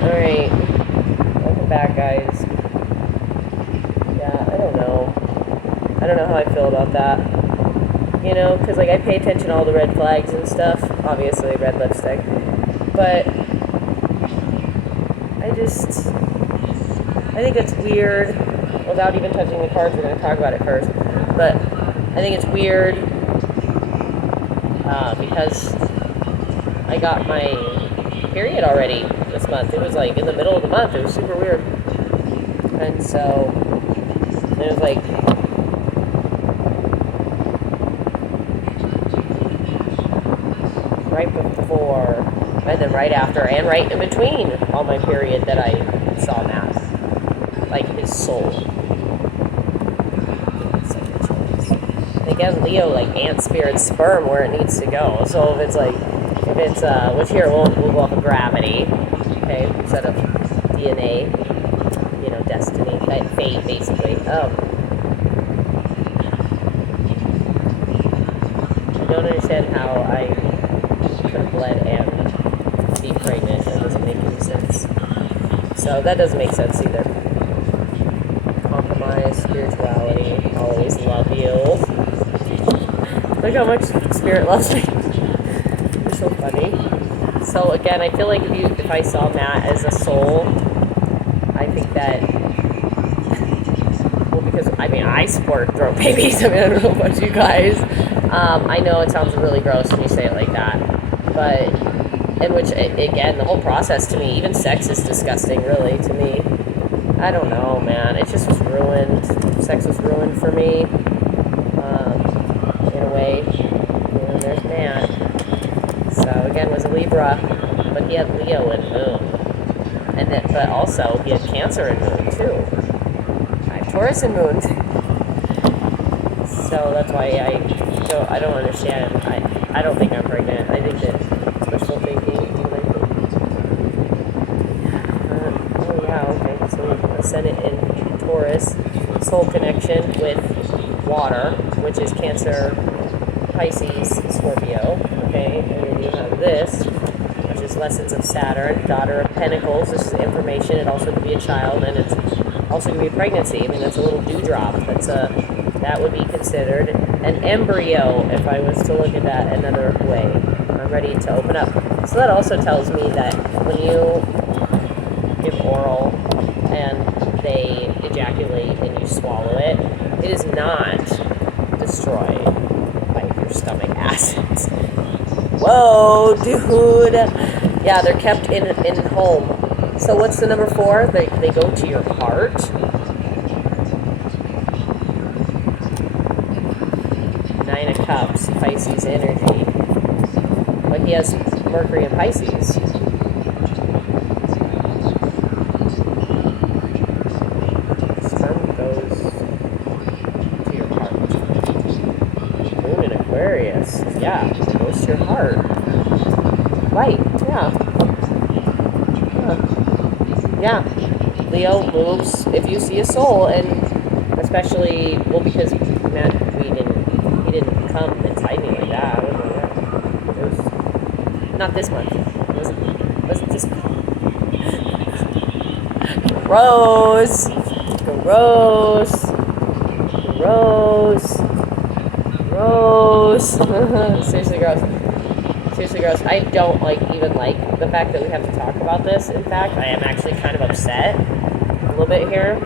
Alright, welcome back, guys. Yeah, I don't know. I don't know how I feel about that. You know, because, like, I pay attention to all the red flags and stuff. Obviously, red lipstick. But I think it's weird, without even touching the cards, we're going to talk about it first. But I think it's weird because I got my period already this month. It was like in the middle of the month. It was super weird. And so it was like right before and then right after and right in between on my period that I saw Matt. Like his soul. Again, Leo, like ant spirit sperm where it needs to go. So if it's which here we'll go off of gravity, okay, instead of DNA, you know, destiny, fate, basically. I don't understand how I could have bled and be pregnant. That doesn't make any sense. So that doesn't make sense either. Compromise, spirituality, always love you. Look how much spirit loves me. You're so funny. So again, I feel like if I saw Matt as a soul, I think that, well, because I support throat babies. I mean, I don't know about you guys. I know it sounds really gross when you say it like that, but again, the whole process to me, even sex is disgusting, really, to me. I don't know, man. It just was ruined. Sex was ruined for me. In a way. And there's Matt. So again, was a Libra, but he had Leo in Moon, but also he had Cancer in Moon too. I have Taurus in Moon, so that's why I don't understand. I don't think I'm pregnant. I think that it's wishful thinking. Oh yeah, okay. So Ascendant in Taurus, soul connection with water, which is Cancer, Pisces, Scorpio, okay, and then you have this, which is Lessons of Saturn, Daughter of Pentacles. This is information. It also could be a child, and it's also could be a pregnancy. I mean, that's a little dewdrop. That would be considered an embryo if I was to look at that another way. I'm ready to open up. So that also tells me that when you give oral and they ejaculate and you swallow it, it is not destroyed by your stomach acids. Whoa, dude. Yeah, they're kept in home. So what's the number 4? They go to your heart. 9 of Cups, Pisces energy. But he has Mercury in Pisces. Sperm goes to your heart. Moon in Aquarius. Yeah, it goes to your heart. Right, yeah. Yeah. Leo moves if you see a soul, and especially, well, because Matt, he didn't come inside me like that. I wasn't like that. It was not this month. It wasn't this month. Gross. Gross. Gross. Gross. Seriously gross. Seriously gross. I don't even like the fact that we have to talk about this. In fact, I am actually kind of upset a little bit here.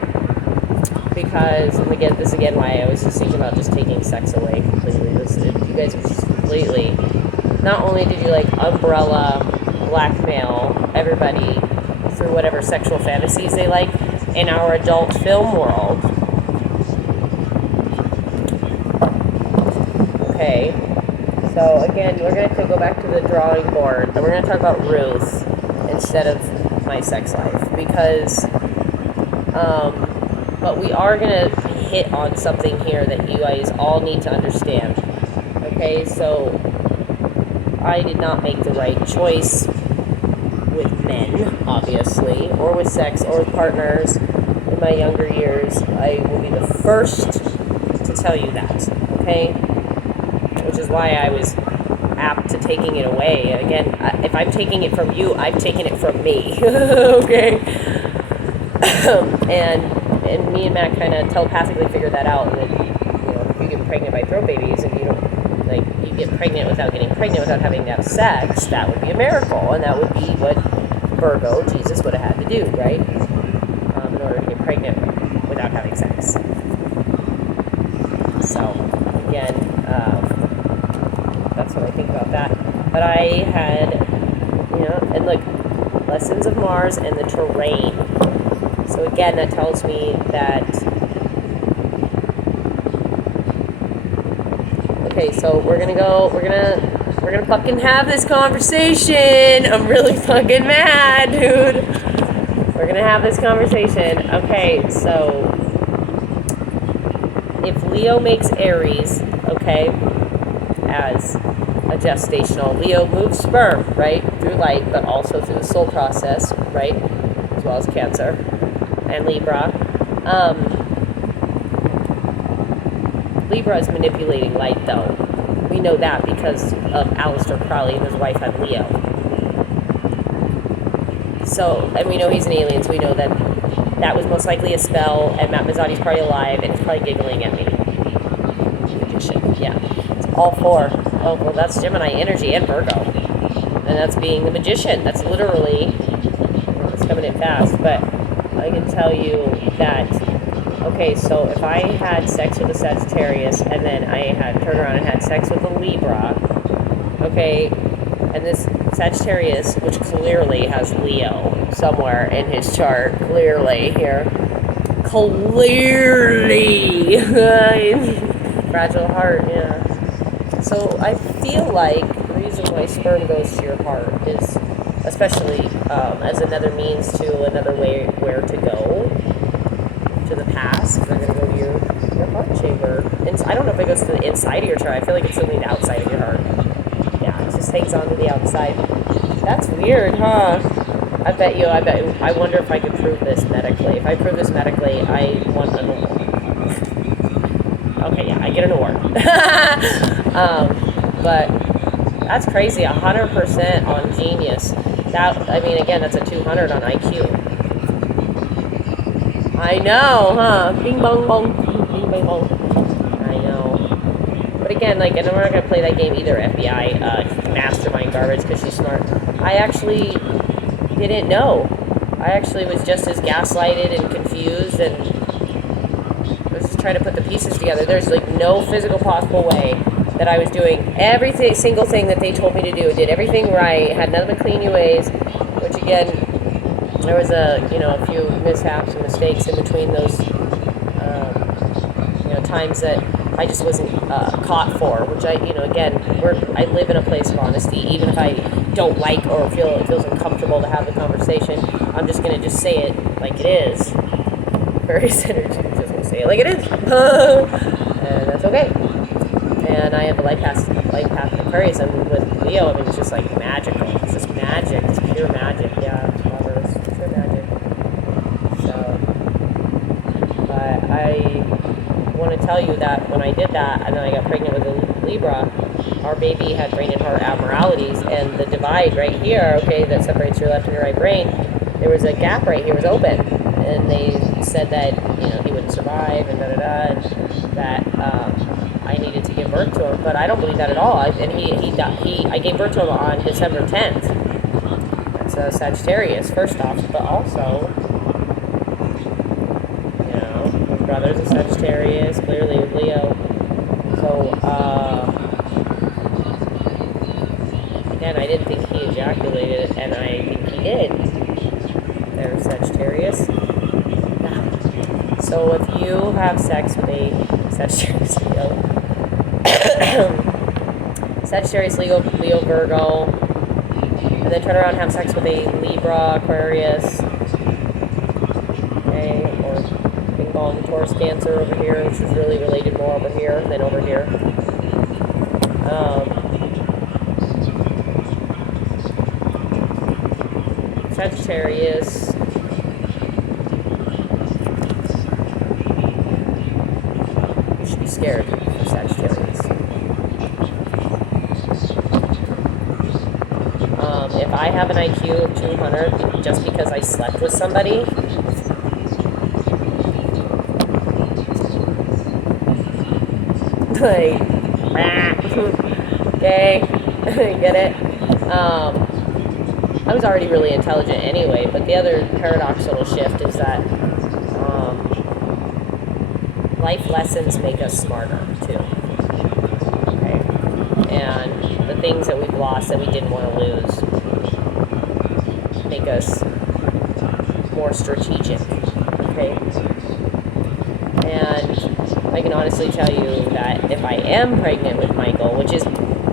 Because, and again, this again why I was just thinking about just taking sex away completely. You guys were just completely, not only did you umbrella blackmail everybody through whatever sexual fantasies they like in our adult film world. Okay, so again, we're going to go back to the drawing board, and we're going to talk about Ruth instead of my sex life, because, but we are going to hit on something here that you guys all need to understand. Okay, so I did not make the right choice with men, obviously, or with sex, or with partners in my younger years. I will be the first to tell you that, okay? Which is why I was apt to taking it away. Again, if I'm taking it from you, I've taken it from me. Okay. and me and Matt kind of telepathically figured that out. And then, if you get pregnant by throat babies and you don't, like, you get pregnant without getting pregnant without having to have sex, that would be a miracle, and that would be what Virgo, Jesus, would have had to do, right? In order to get pregnant without having sex. So, again, that's what I think about that. But I had, and look, lessons of Mars and the terrain. So again, that tells me that, okay, so we're gonna fucking have this conversation. I'm really fucking mad, dude. We're gonna have this conversation. Okay, so if Leo makes Aries, okay, as a gestational, Leo moves sperm, right, through light, but also through the soul process, right, as well as Cancer and Libra. Libra is manipulating light, though. We know that because of Aleister Crowley and his wife had Leo. So, and we know he's an alien, so we know that that was most likely a spell, and Matt Mazzotti's probably alive, and he's probably giggling at me. Magician, yeah. It's all four. Oh, well, that's Gemini energy and Virgo. And that's being the magician. That's literally, it's coming in fast, but I can tell you that, okay, so if I had sex with a Sagittarius, and then I had turned around and had sex with a Libra, okay, and this Sagittarius, which clearly has Leo somewhere in his chart, clearly here, clearly, fragile heart, yeah. So I feel like the reason why sperm goes to your heart is, especially as another means to another way where to go to the past, because they're going to go to your heart chamber. And I don't know if it goes to the inside of your chart. I feel like it's something the outside of your heart. Yeah, it just hangs on to the outside. That's weird, huh? I wonder if I could prove this medically. If I prove this medically, I want an award. Okay, yeah, I get an award. But that's crazy, 100% on genius. That, I mean, again, that's a 200 on IQ. I know, huh? Bing bong bong, bing bong bong. I know. But again, like, and I'm not gonna play that game either, FBI, mastermind garbage, because she's smart. I actually didn't know. I actually was just as gaslighted and confused, and was just trying to put the pieces together. There's like no physical possible way that I was doing everything, single thing that they told me to do. Did everything right, had none of the clean UAs, which again, there was a few mishaps and mistakes in between those, times that I just wasn't caught for, which I live in a place of honesty. Even if I don't like or feel it feels uncomfortable to have the conversation, I'm just going to just say it like it is. Aquarius energy, just going to say it like it is. And that's okay. And I have a life path in Aquarius, and with Leo, I mean, it's just like magical. It's just magic. It's pure magic. Yeah, it's pure magic. So, but I want to tell you that when I did that, and then I got pregnant with a Libra, our baby had brain and heart abnormalities, and the divide right here, okay, that separates your left and your right brain, there was a gap right here, was open, and they said that he wouldn't survive, and and that I needed to give birth to him, but I don't believe that at all. I gave birth to him on December 10th. That's a Sagittarius, first off, but also, his brother's a Sagittarius, clearly Leo. So, again, I didn't think he ejaculated, and I think he did. There's Sagittarius. So if you have sex with a Sagittarius Leo, Sagittarius Leo Virgo, and then turn around and have sex with a Libra Aquarius, okay, or Bing Bong Taurus Cancer over here, which is really related more over here than over here. Sagittarius. You should be scared of Sagittarius. have an IQ of 200 just because I slept with somebody? Like, okay, get it? I was already really intelligent anyway, but the other paradoxical shift is that life lessons make us smarter too. Okay, and the things that we've lost that we didn't want to lose make us more strategic. Okay, and I can honestly tell you that if I am pregnant with Michael, which is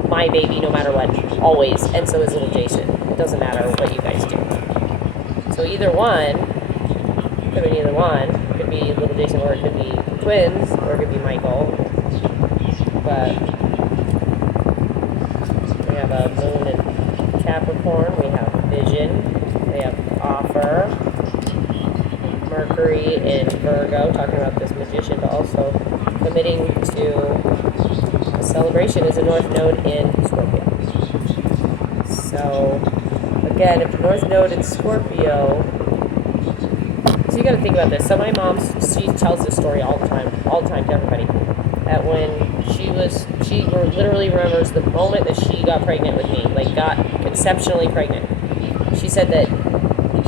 my baby no matter what, always, and so is little Jason. It doesn't matter what you guys do. So either one, could be either one. It could be little Jason, or it could be twins, or it could be Michael. But we have a moon in Capricorn, we have Vision, we have Offer, Mercury in Virgo, talking about this magician, but also committing to a celebration is a North Node in Scorpio. So, again, if the North Node in Scorpio, so you got to think about this. So my mom, she tells this story all the time to everybody. That when she literally remembers the moment that she got pregnant with me, like got conceptually pregnant. She said that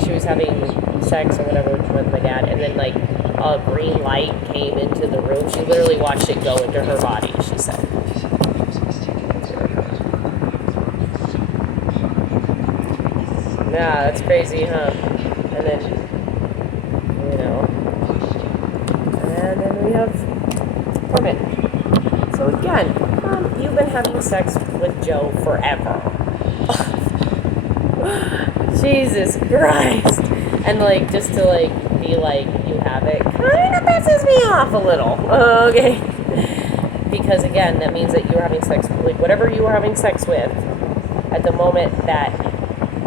she was having sex or whatever with my dad, and then like a green light came into the room. She literally watched it go into her body, she said. Yeah, that's crazy, huh? And then, and then we have Torment. So again, you've been having sex with Joe forever. Jesus Christ. And like, just to like be like, you have it, kind of pisses me off a little. Okay. Because again, that means that you were having sex, like whatever you were having sex with at the moment that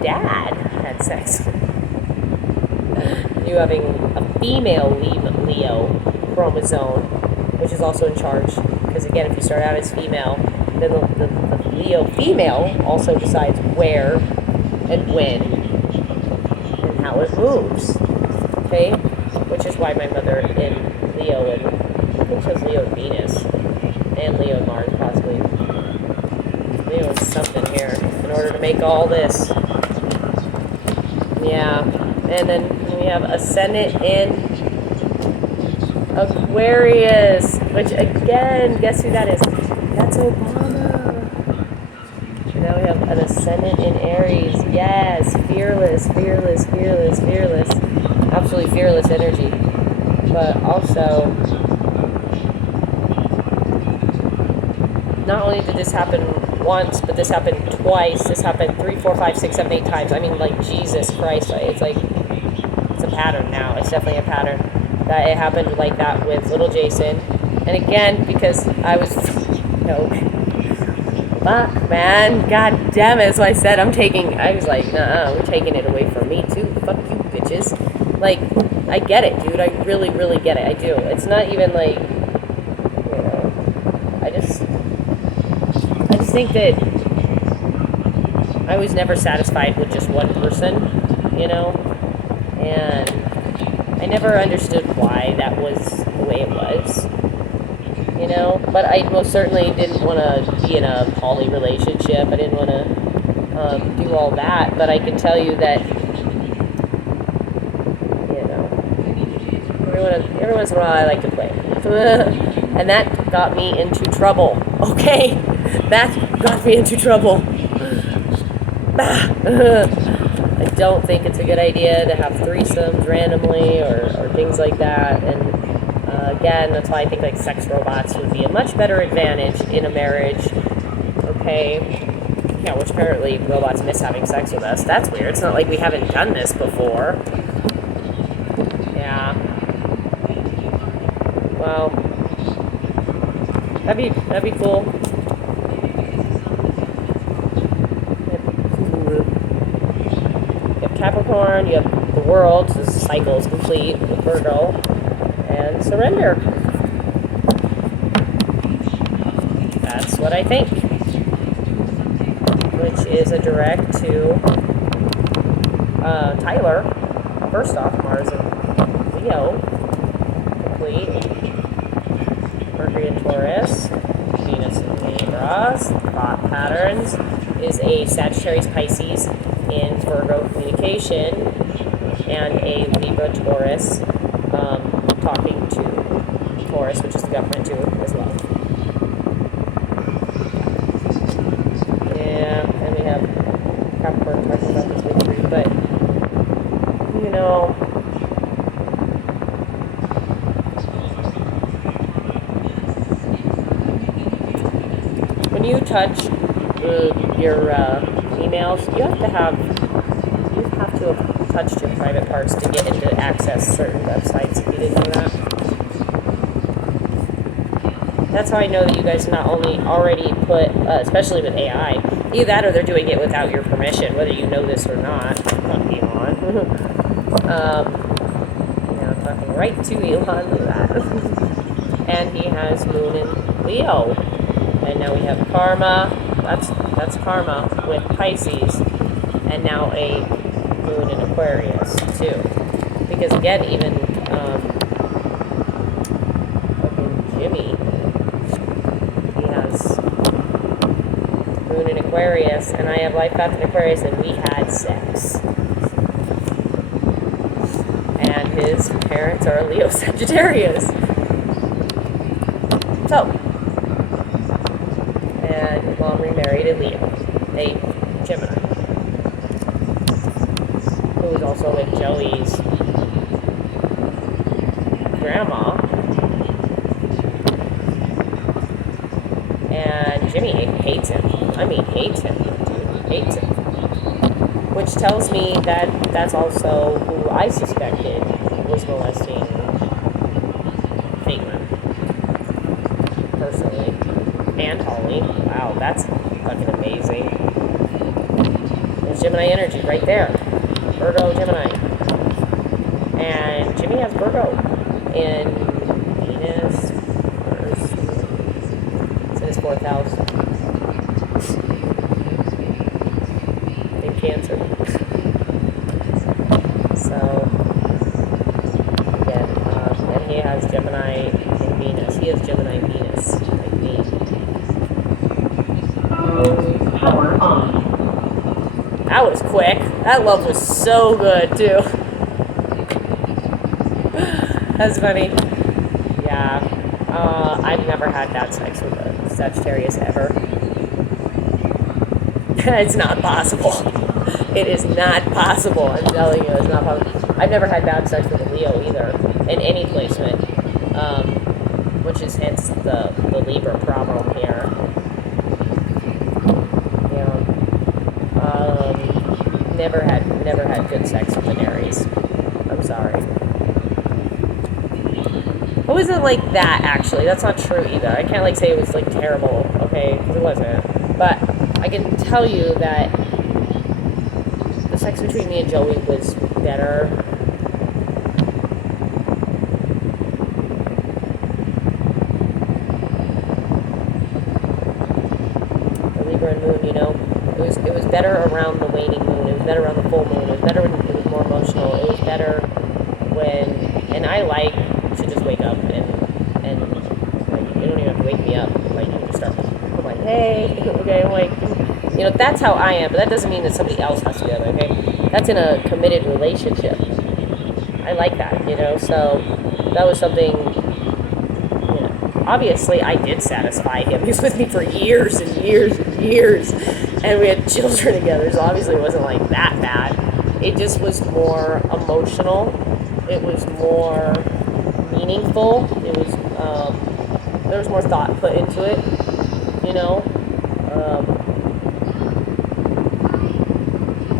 Dad had sex. You having a female Leo chromosome, which is also in charge. Because again, if you start out as female, then the Leo female also decides where and when and how it moves. Okay? Which is why my mother in Leo and I think she has Leo and Venus and Leo and Mars possibly. Leo is something here in order to make all this. Yeah, and then we have Ascendant in Aquarius, which again, guess who that is? That's Obama. And now we have an Ascendant in Aries. Yes, fearless, fearless, fearless, fearless. Absolutely fearless energy. But also, not only did this happen once, but this happened twice. This happened 3, 4, 5, 6, 7, 8 times. I mean, like, Jesus Christ. It's like, it's a pattern now. It's definitely a pattern that it happened like that with little Jason. And again, because I was, fuck, man. God damn it. That's why I said I was like, we're taking it away from me, too. Fuck you, bitches. Like, I get it, dude. I really, really get it. I do. It's not even like, I just think that I was never satisfied with just one person, and I never understood why that was the way it was, but I most certainly didn't want to be in a poly relationship. I didn't want to do all that, but I can tell you that, every once in a while I like to play. And that got me into trouble, okay? That got me into trouble. I don't think it's a good idea to have threesomes randomly or things like that. And again, that's why I think like sex robots would be a much better advantage in a marriage. Okay? Yeah, which apparently robots miss having sex with us. That's weird. It's not like we haven't done this before. Yeah. Well, that'd be cool. You have Capricorn, you have the world, so the cycle is complete with Virgo, and surrender. That's what I think. Which is a direct to Tyler, first off, Mars and Leo, complete. Mercury and Taurus, Venus and Libra, thought patterns, is a Sagittarius Pisces in Virgo communication, and a Libra Taurus talking to Taurus, which is the government too, as well. Yeah, and we have Capricorn talking about this big three, but you know, when you touch your emails, you have to have touched your private parts to get into access certain websites. If you didn't know that, that's how I know that you guys not only already put, especially with AI, either that or they're doing it without your permission, whether you know this or not. Not Elon. Yeah, I'm talking right to Elon with that. And he has Moon in Leo. And now we have Karma, that's Karma with Pisces, and now a Moon in Aquarius too. Because again, even fucking Jimmy, he has Moon in Aquarius, and I have Life Path in Aquarius, and we had sex. And his parents are a Leo Sagittarius. So, and his mom remarried a Leo, a Gemini, who was also like Joey's grandma. And Jimmy hates him. I mean, hates him, dude. Hates him. Which tells me that that's also who I suspected was molesting Caitlyn, personally. And Holly. Wow, that's fucking amazing. There's Gemini energy right there. Virgo, Gemini. And Jimmy has Virgo in Venus. It's in his 4th house. In Cancer. So, again, and he has Gemini in Venus. He has Gemini Venus, like me. Power on. That was quick. That love was so good, too. That's funny. Yeah. I've never had bad sex with a Sagittarius ever. It's not possible. It is not possible. I'm telling you, it's not possible. I've never had bad sex with a Leo either, in any placement. Which is hence the Libra problem here. Never had good sex with an Aries. I'm sorry. It wasn't like that, actually. That's not true either. I can't like say it was like terrible, okay? Because it wasn't. But I can tell you that the sex between me and Joey was better. The Libra and Moon, you know. It was better around the waning moon. It was better around the full moon. It was better when it was more emotional. It was better when, and I like to just wake up and like, you don't even have to wake me up. Like, you just start, I'm like, hey, okay, I'm like, you know, that's how I am, but that doesn't mean that somebody else has to be that way, okay? That's in a committed relationship. I like that, you know, so that was something, you know, obviously I did satisfy him. He was with me for years and years and years. And we had children together, so obviously it wasn't like that bad. It just was more emotional. It was more meaningful. It was, there was more thought put into it, you know?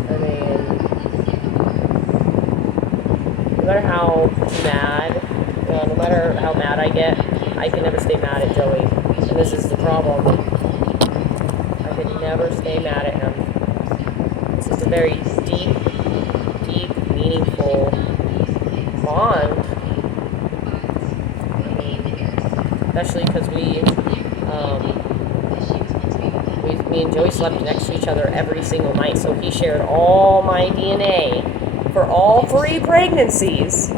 I mean, no matter how mad, no matter how mad I get, I can never stay mad at Joey. And this is the problem. Never stay mad at him. It's just a very deep, meaningful bond. I mean, especially because me me and Joey slept next to each other every single night, so he shared all my DNA for all 3 pregnancies.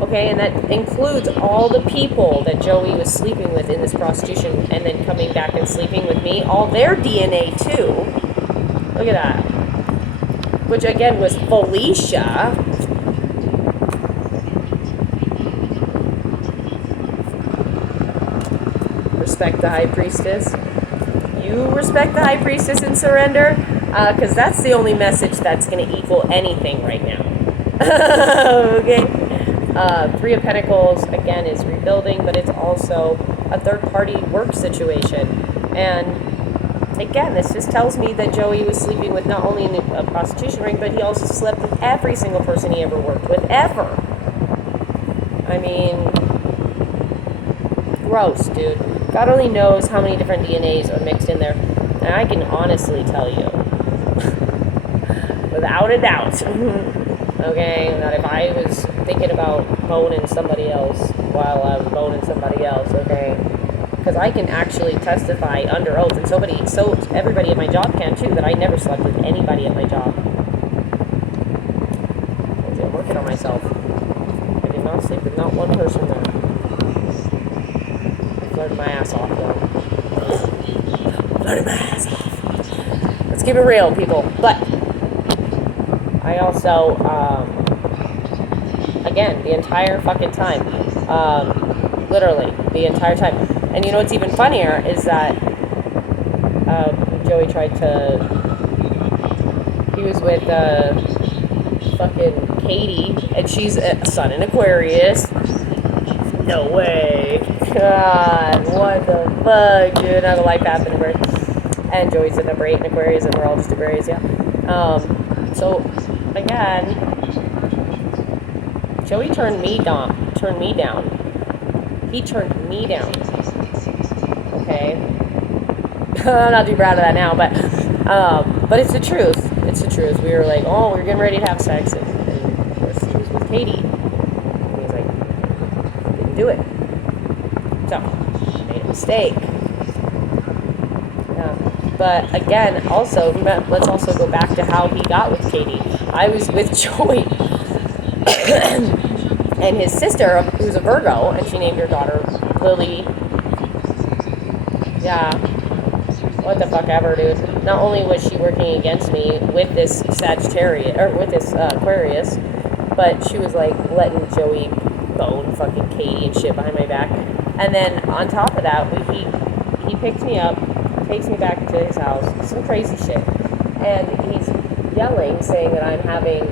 Okay, and that includes all the people that Joey was sleeping with in this prostitution and then coming back and sleeping with me, all their DNA too. Look at that. Which again was Felicia. Respect the high priestess. You respect the high priestess and surrender, because that's the only message that's going to equal anything right now. Okay. 3 of Pentacles, again, is rebuilding, but it's also a third-party work situation. And again, this just tells me that Joey was sleeping with not only in a prostitution ring, but he also slept with every single person he ever worked with, ever. I mean, gross, dude. God only knows how many different DNAs are mixed in there. And I can honestly tell you, without a doubt, okay, that if I was thinking about boning somebody else while I was boning somebody else, okay, because I can actually testify under oath, and so everybody at my job can too, that I never slept with anybody at my job. I'm working on myself. I did not sleep with not one person there. I flirted my ass off though. Flirted my ass off. Let's keep it real, people. But I also, again, the entire fucking time, literally, the entire time. And you know what's even funnier is that Joey tried to, he was with fucking Katie, and she's a sun in Aquarius. No way. God, what the fuck, dude? I have a life path in Aquarius. And Joey's a number 8 in Aquarius, and we're all just Aquarius, yeah. So, again, Joey turned me down. He turned me down. Okay? I'm not too proud of that now, but it's the truth. It's the truth. We were like, oh, we're getting ready to have sex, and of course he was with Katie. And he was like, didn't do it. So, made a mistake. Yeah. But again, also, let's also go back to how he got with Katie. I was with Joey and his sister, who's a Virgo, and she named her daughter Lily. Yeah. What the fuck ever, dude. Not only was she working against me with this Sagittarius, or with this Aquarius, but she was like letting Joey bone fucking Katie and shit behind my back. And then on top of that, he picks me up, takes me back to his house, some crazy shit. And he's yelling, saying that I'm having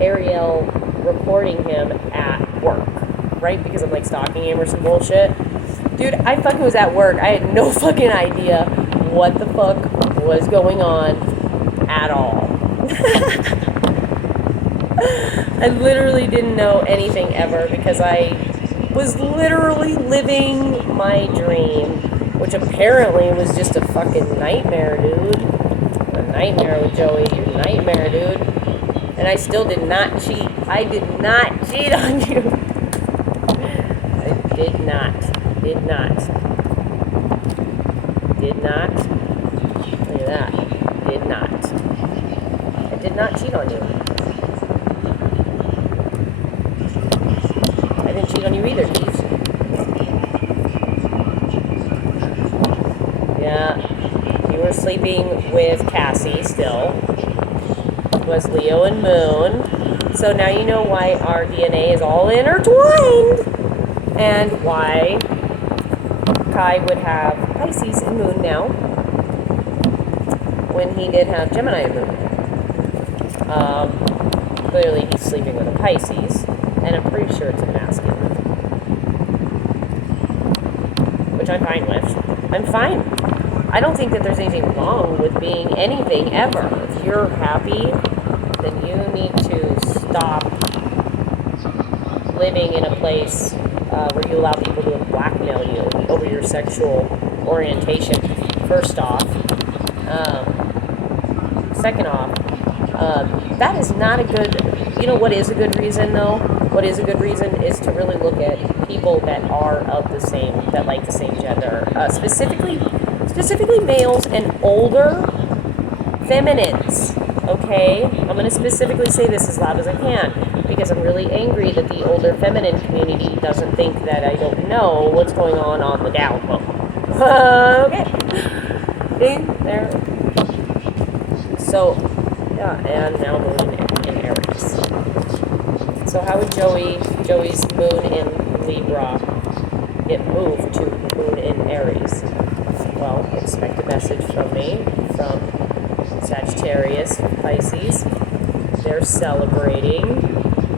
Ariel recording him at work, right? Because I'm like stalking him or some bullshit. Dude, I fucking was at work. I had no fucking idea what the fuck was going on at all. I literally didn't know anything ever because I was literally living my dream, which apparently was just a fucking nightmare, dude. A nightmare with Joey, your nightmare, dude. And I still did not cheat. I did not cheat on you. I did not. Did not. Did not. Look at that. Did not. I did not cheat on you. I didn't cheat on you either, Keith. Yeah. You were sleeping with Cassie still. It was Leo and Moon. So now you know why our DNA is all intertwined. And why Kai would have Pisces and Moon now, when he did have Gemini and Moon. Clearly he's sleeping with a Pisces, and I'm pretty sure it's a masculine, which I'm fine with. I'm fine. I don't think that there's anything wrong with being anything ever. If you're happy, then you need to stop living in a place where you allow people to blackmail you over your sexual orientation, first off. Second off, that is not a good, you know what is a good reason though? what is a good reason is to really look at people that are of the same, that like the same gender, specifically males and older feminines. Okay, I'm going to specifically say this as loud as I can because I'm really angry that the older feminine community doesn't think that I don't know what's going on the down low. Okay. See? There. So, yeah, and now moon in Aries. So how would Joey's moon in Libra get moved to moon in Aries? Well, expect a message from me, from Sagittarius, Pisces. They're celebrating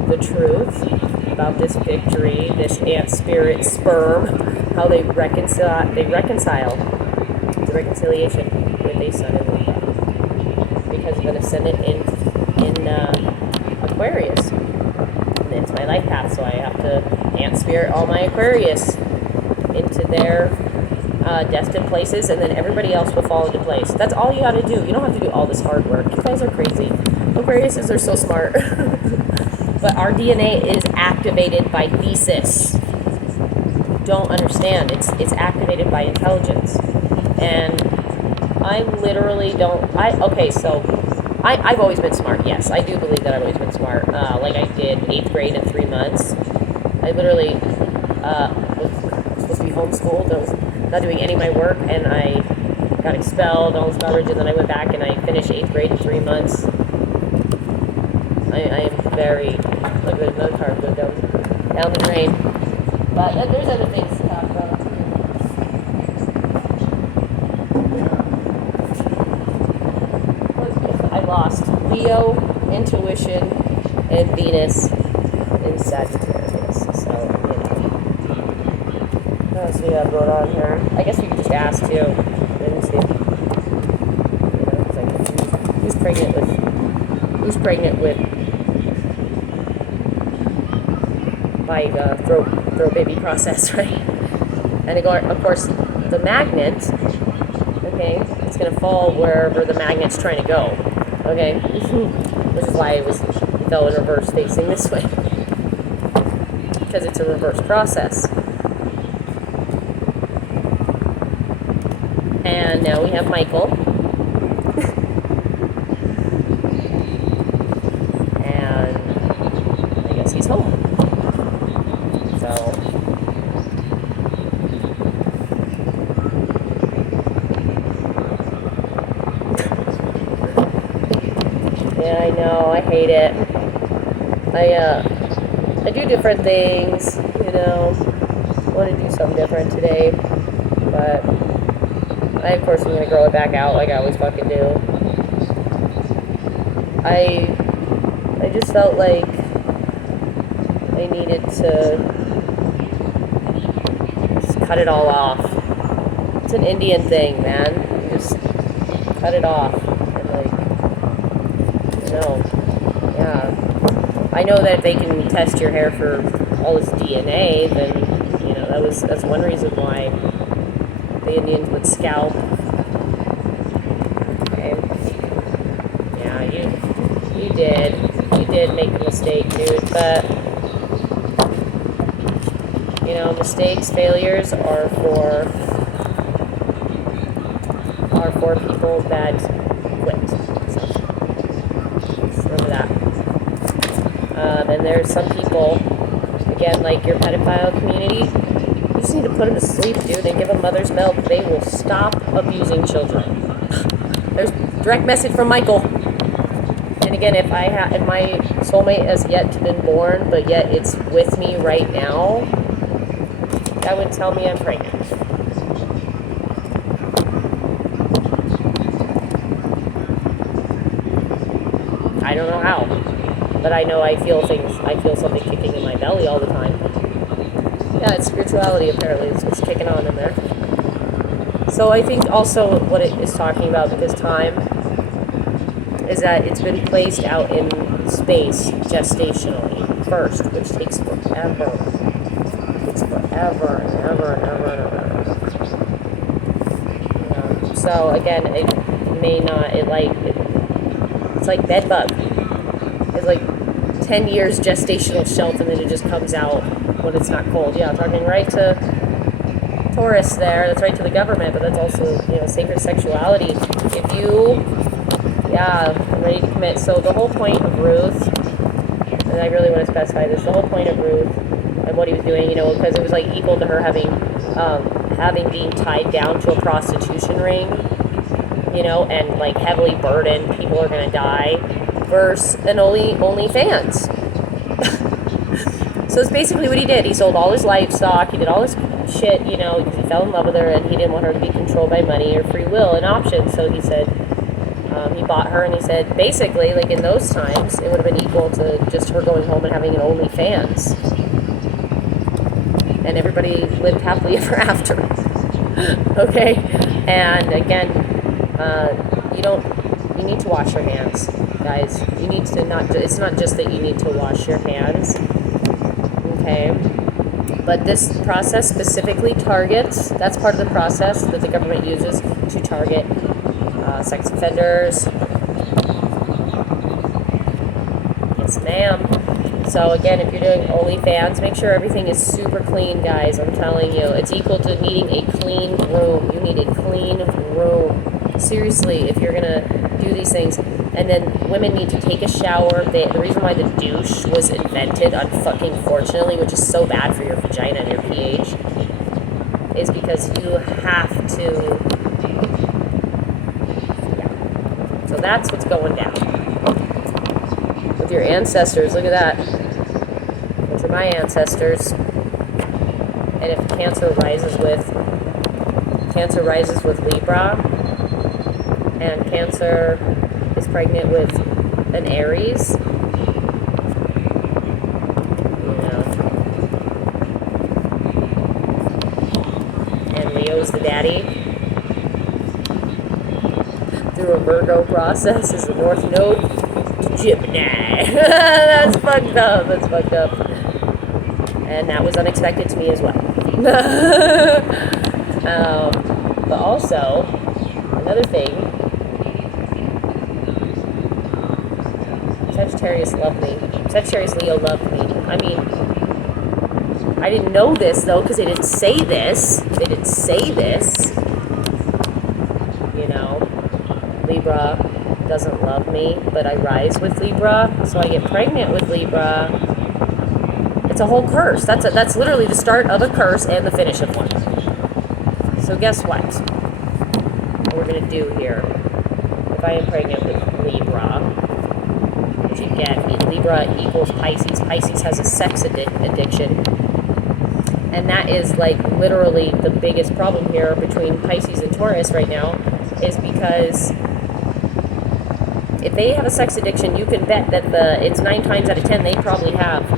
the truth about this victory, this ant spirit sperm, how they reconcile the reconciliation with a sun in Libra because of an ascendant in Aquarius. And it's my life path, so I have to ant spirit all my Aquarius into their destined places, and then everybody else will fall into place. That's all you got to do. You don't have to do all this hard work. You guys are crazy. Aquariuses are so smart. But our DNA is activated by thesis. Don't understand. It's activated by intelligence. And I literally don't. I've always been smart. Yes, I do believe that I've always been smart. Like I did 8th grade in 3 months. I literally was supposed to be homeschooled. I was not doing any of my work, and I got expelled, all this garbage, and then I went back and I finished 8th grade in 3 months. I am very, look at another car go down the drain. But there's other things to talk about. I lost Leo, intuition, and Venus in Sagittarius. So, what else we got going on here? I guess we could just ask too. And see. It's like, who's pregnant with by the throw baby process, right? And of course, the magnet, okay, it's going to fall wherever the magnet's trying to go, okay? Which is why it fell in reverse facing this way. Because it's a reverse process. And now we have Michael. And I guess he's home. So, yeah, I know, I hate it. I do different things, I want to do something different today, but of course I'm going to grow it back out like I always fucking do. I just felt like I needed to just cut it all off. It's an Indian thing, man. You just cut it off. And yeah. I know that if they can test your hair for all this DNA, then, that's one reason why the Indians would scalp. Okay. Yeah, you did make a mistake, dude, but mistakes, failures are for people that quit. So remember that. And there's some people, again, like your pedophile community, you just need to put them to sleep, dude, and give them mother's milk. They will stop abusing children. There's a direct message from Michael. And again, if my soulmate has yet to been born, but yet it's with me right now, that would tell me I'm pregnant. I don't know how, but I know I feel something kicking in my belly all the time. Yeah, it's spirituality apparently. It's what's kicking on in there. So I think also what it is talking about with this time is that it's been placed out in space gestationally first, which takes forever. It's forever and ever and ever and ever. So again, it may not. It's like bed bug. It's like 10 years gestational shelf, and then it just comes out when it's not cold. Yeah, talking right to Taurus there. That's right to the government, but that's also, sacred sexuality. If you, I'm ready to commit. So the whole point of Ruth, and I really want to specify this, the whole point of Ruth and what he was doing, because it was like equal to her having being tied down to a prostitution ring, and like heavily burdened, people are gonna die, versus an OnlyFans. So it's basically what he did. He sold all his livestock, he did all his shit, because he fell in love with her and he didn't want her to be controlled by money or free will and options. So he said, he bought her, and he said, basically, like in those times, it would have been equal to just her going home and having an OnlyFans. And everybody lived happily ever after. Okay? And again, you need to wash your hands, guys. You need to it's not just that you need to wash your hands. Okay? But this process specifically targets, that's part of the process that the government uses to target sex offenders. Yes, ma'am. So again, if you're doing OnlyFans, make sure everything is super clean, guys. I'm telling you, it's equal to needing a clean room. You need a clean room. Seriously, if you're gonna do these things. And then women need to take a shower. The reason why the douche was invented, unfortunately, which is so bad for your vagina and your pH, is because you have to. So that's what's going down with your ancestors. Look at that. Those are my ancestors. And if Cancer rises with Libra, and Cancer is pregnant with an Aries, and Leo's the daddy, through a Virgo process is the North Node to Gemini. That's fucked up. And that was unexpected to me as well. But also, another thing, Sagittarius loved me. Sagittarius Leo loved me. I mean, I didn't know this, though, because they didn't say this. Libra doesn't love me, but I rise with Libra, so I get pregnant with Libra. It's a whole curse. That's literally the start of a curse and the finish of one. So guess what we're going to do here? If I am pregnant with Libra, which again, Libra equals Pisces. Pisces has a sex addiction. And that is like literally the biggest problem here between Pisces and Taurus right now, is because if they have a sex addiction, you can bet that it's 9 times out of 10 they probably have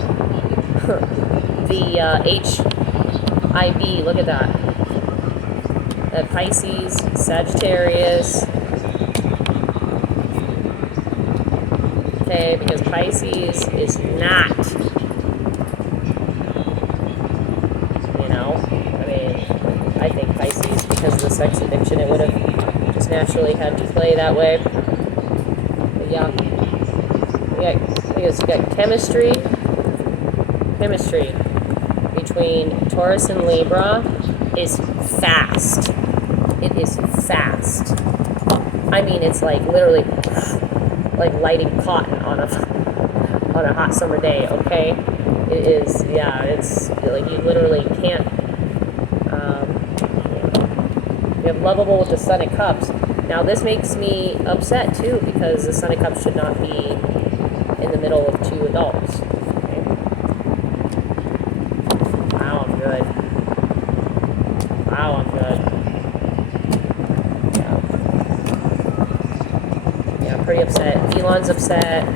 the HIV. Look at that. Pisces, Sagittarius. Okay, because Pisces is not, I think Pisces, because of the sex addiction, it would have just naturally had to play that way. But yeah, we got chemistry between Taurus and Libra is fast. It is fast. I mean, it's like literally like lighting cotton on a hot summer day. Okay, it is. Yeah, it's like you literally can't. You have lovable with the Sun of Cups. Now this makes me upset too, because the Sun of Cups should not be in the middle of 2 adults. Okay? Wow, I'm good. Yeah, I'm pretty upset. Elon's upset.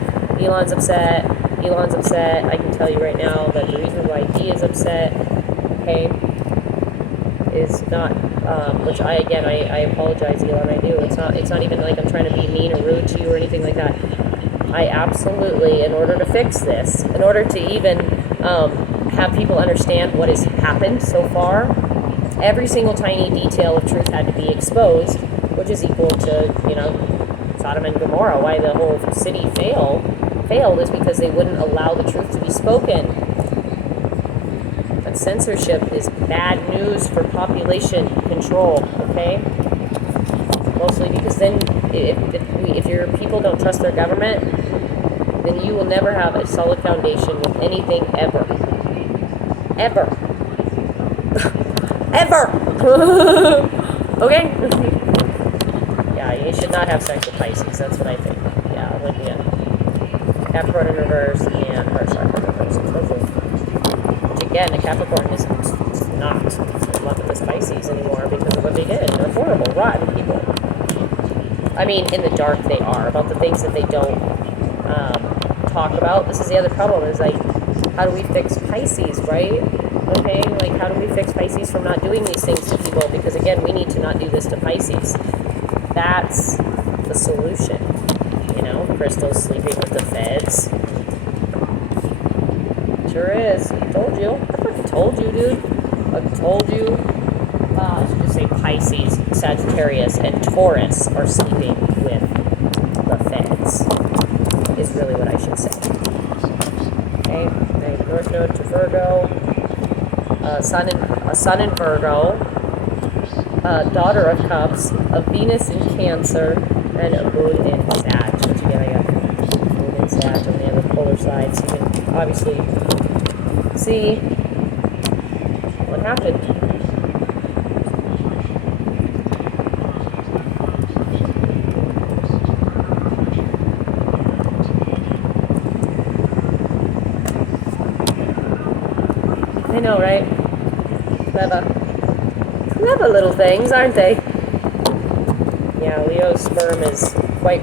I can tell you right now that the reason why he is upset, okay, is not, which I apologize, Elon, I do. It's not even like I'm trying to be mean or rude to you or anything like that. I absolutely, in order to fix this, in order to even have people understand what has happened so far, every single tiny detail of truth had to be exposed, which is equal to, Sodom and Gomorrah, why the whole city fell. failed is because they wouldn't allow the truth to be spoken. But censorship is bad news for population control, okay? Mostly because then if your people don't trust their government, then you will never have a solid foundation with anything ever. Ever. Ever! Okay? Yeah, you should not have sex with Pisces, that's what I think. Yeah, with the Capricorn in reverse and Heart Chakra in reverse. Which again, the Capricorn is not in love with this Pisces anymore because of what they did. They're horrible, rotten people. I mean, in the dark they are, about the things that they don't talk about. This is the other problem, is like, how do we fix Pisces, right? Okay, like, how do we fix Pisces from not doing these things to people? Because again, we need to not do this to Pisces. That's the solution. You know, Crystal's sleeping with the feds. Sure is. I told you. I fucking told you, dude. I told you. I should just say Pisces, Sagittarius, and Taurus are sleeping with the feds. Is really what I should say. Okay, then North Node to Virgo. Sun in Virgo. Daughter of Cups. A Venus in Cancer. And a Moon in Sag. Which again, I got Moon in Sag on the other polar side. So you can obviously see what happened. I know, right? Clever little things, aren't they? Yeah, Leo's sperm is quite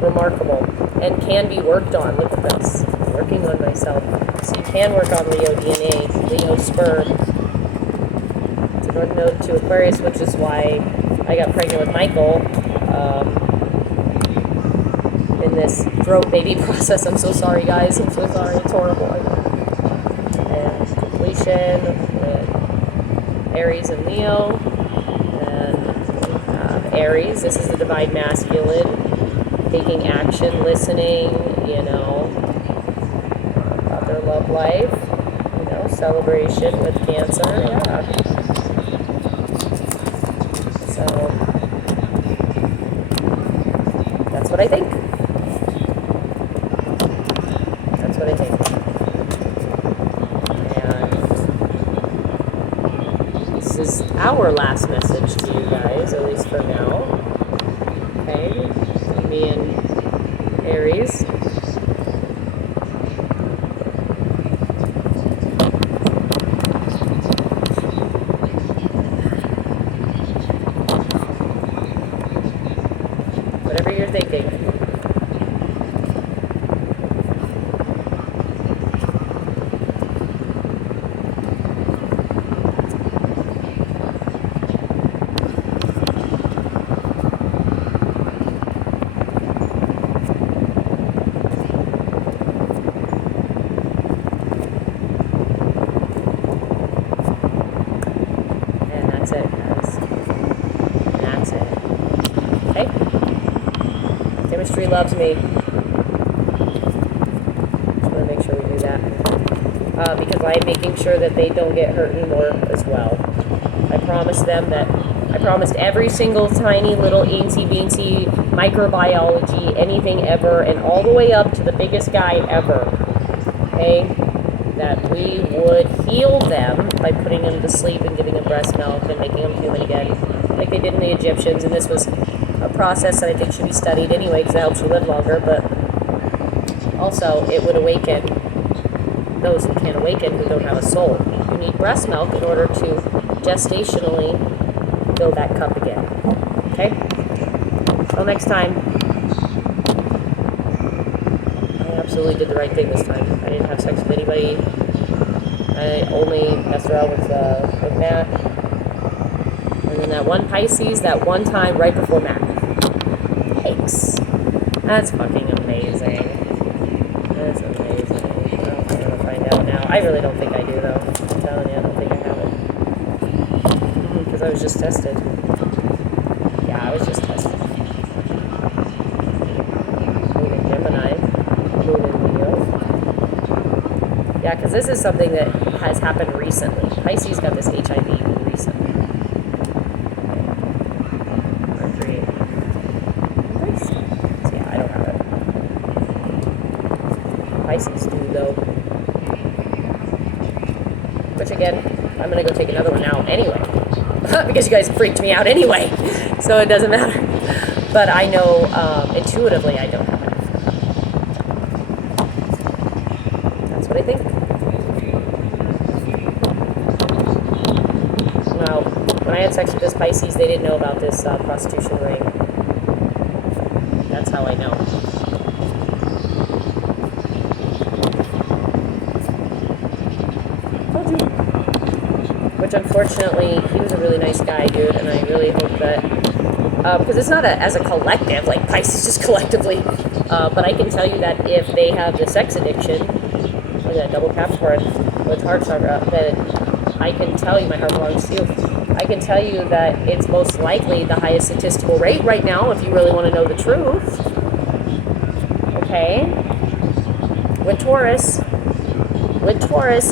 remarkable and can be worked on. Look at this. I'm working on myself. So you can work on Leo DNA, Leo sperm. It's a North Node to Aquarius, which is why I got pregnant with Michael in this throat baby process. I'm so sorry, guys. I'm so sorry. It's horrible. I know. And completion with Aries and Leo. And Aries, this is the divine masculine, taking action, listening, you know, about their love life, you know, celebration with Cancer, yeah. So, that's what I think. That's what I think. This is our last message to you guys, at least for now. Okay, me and Aries. Whatever you're thinking. That's it, guys. That's it. Okay? Chemistry loves me. Just want to make sure we do that. Because I'm making sure that they don't get hurt anymore as well. I promised every single tiny little eensy-beensy microbiology, anything ever, and all the way up to the biggest guy ever. Okay? That we would heal them by putting them to sleep and giving them breast milk and making them human again, like they did in the Egyptians. And this was a process that I think should be studied anyway, because it helps you live longer, but also it would awaken those who can't awaken, who don't have a soul. You need breast milk in order to gestationally fill that cup again. Okay? Till next time. I absolutely did the right thing this time. I didn't have sex with anybody. I only messed around with Matt. And then that one Pisces, that one time right before Matt. Yikes. That's fucking amazing. That's amazing. Well, I'm gonna find out now. I really don't think I do, though. I'm telling you, I don't think I have it. Because I was just tested. Yeah, I was just tested. Moon in Gemini. Yeah, because this is something that has happened recently. Pisces got this HIV recently. Mercury. So yeah, I don't have it. Pisces do though. Which again, I'm gonna go take another one now anyway. Because you guys freaked me out anyway. So it doesn't matter. But I know intuitively I don't have it. That's what I think. Now, when I had sex with this Pisces, they didn't know about this prostitution ring. That's how I know. Told you. Which unfortunately, he was a really nice guy, dude, and I really hope that, because it's not as a collective, like Pisces just collectively, but I can tell you that if they have the sex addiction, or that double Capricorn with heart chakra, then I can tell you, my heart belongs to you, I can tell you that it's most likely the highest statistical rate right now, if you really want to know the truth. Okay? With Taurus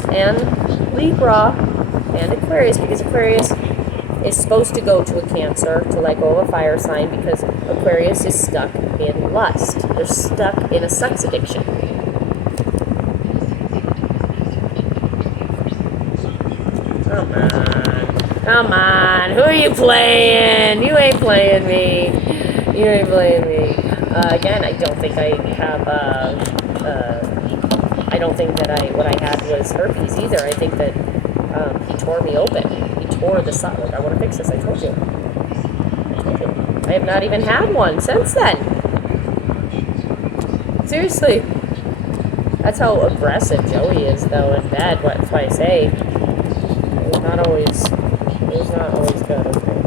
and Libra and Aquarius, because Aquarius is supposed to go to a Cancer to let go of a fire sign, because Aquarius is stuck in lust. They're stuck in a sex addiction. Come on, who are you playing? You ain't playing me. You ain't playing me. Again, I don't think I have, I don't think that what I had was herpes either. I think that he tore me open. He tore the side. Like, I want to fix this, I told you. I have not even had one since then. Seriously. That's how aggressive Joey is, though, in bed. That's why I say it was not always good, okay?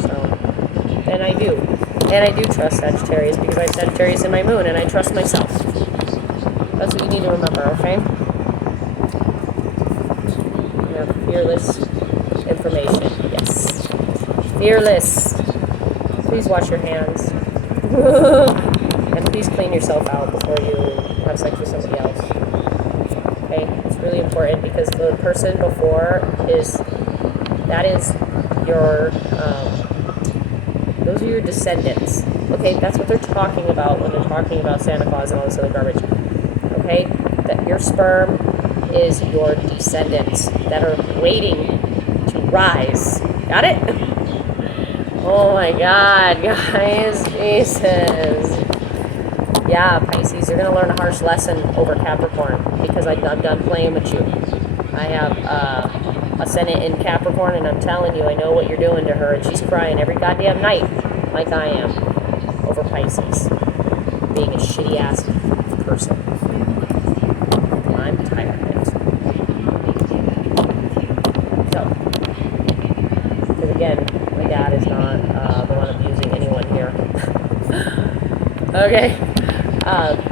So, and I do trust Sagittarius, because I have Sagittarius in my moon, and I trust myself. That's what you need to remember, okay? You have fearless information, yes. Fearless. Please wash your hands. And please clean yourself out before you have sex with somebody else. Okay? It's really important, because the person before that is your, those are your descendants. Okay? That's what they're talking about when they're talking about Santa Claus and all this other garbage. Okay? That your sperm is your descendants that are waiting to rise. Got it? Oh my God, guys. Jesus. Yeah, Pisces, you're going to learn a harsh lesson over Capricorn, because I'm done playing with you. I have Ascendant in Capricorn, and I'm telling you, I know what you're doing to her, and she's crying every goddamn night, like I am, over Pisces being a shitty-ass person. I'm tired of it. So, because again, my dad is not the one abusing anyone here. Okay?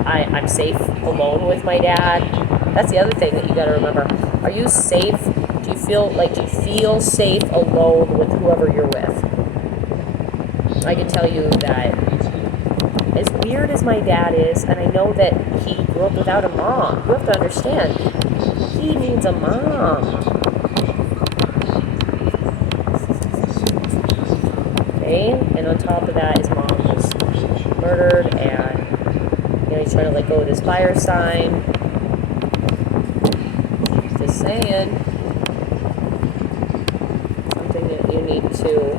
I'm safe alone with my dad. That's the other thing that you gotta remember. Are you safe? Do you feel safe alone with whoever you're with? I can tell you that, as weird as my dad is, and I know that he grew up without a mom, you have to understand, he needs a mom. Okay? And on top of that, his mom was murdered, and he's trying to let go of this fire sign. Just saying. Something that you need to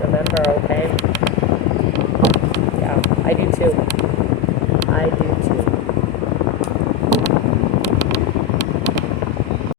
remember, okay? Yeah, I do too. I do